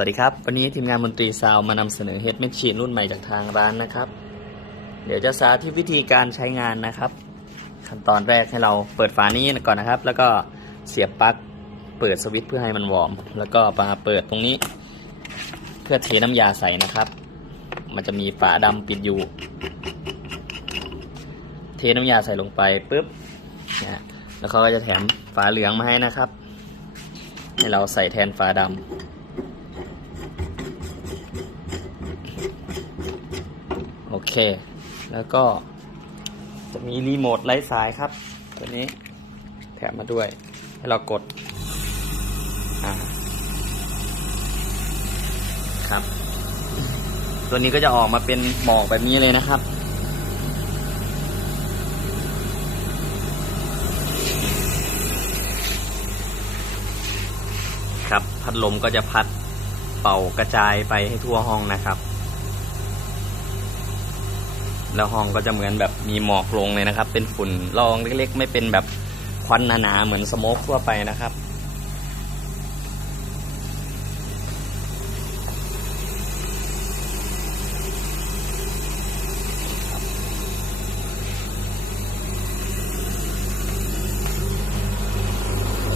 วัสดีครับ วันนี้ทีมงานมนตรีซาวมานำเสนอเฮดแมชชีนรุ่นใหม่จากทางร้านนะครับ เดี๋ยวจะสาธิตวิธีการใช้งานนะครับ ขั้นตอนแรกให้เราเปิดฝานี้ก่อนนะครับ แล้วก็เสียบปลั๊กเปิดสวิตช์เพื่อให้มันวอร์ม แล้วก็มาเปิดตรงนี้ เพื่อเทน้ำยาใส่นะครับ มันจะมีฝาดำปิดอยู่ เทน้ำยาใส่ลงไปปุ๊บนะฮะแล้วเขาก็จะแถมฝาเหลืองมาให้นะครับ ให้เราใส่แทนฝาดำ โอ เค แล้วก็จะมีรีโมทไร้สายครับ ตัวนี้แถมมาด้วย ให้เรากดครับ ตัวนี้ก็จะออกมาเป็นหมอกแบบนี้เลยนะครับครับ พัดลมก็จะพัดเป่ากระจายไปให้ทั่วห้องนะครับ แล้วห้องก็จะเหมือนแบบมีหมอกลงเลยนะครับ เป็นฝุ่นละอองเล็กๆ ไม่เป็นแบบควันหนาๆเหมือนสโมกทั่วไปนะครับ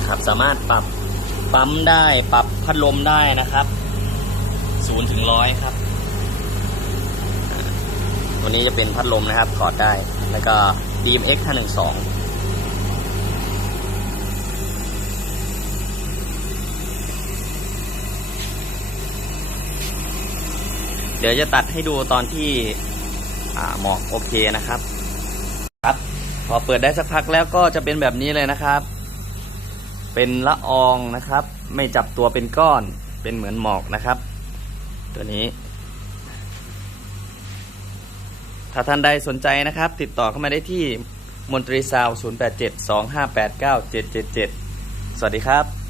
ครับสามารถปรับปั๊มได้ปรับพัดลมได้นะครับศูนย์ถึงร้อยครับ ตัวนี้จะเป็นพัดลมนะครับถอดได้ แล้วก็ DMX 512เดี๋ยวจะตัดให้ดูตอนที่หมอกโอเคนะครับ ครับ พอเปิดได้สักพักแล้วก็จะเป็นแบบนี้เลยนะครับ เป็นละอองนะครับ ไม่จับตัวเป็นก้อน เป็นเหมือนหมอกนะครับ ตัวนี้ ถ้าท่านใดสนใจนะครับ ติดต่อเข้ามาได้ที่มนตรีซาว 087 2589 777สวัสดีครับ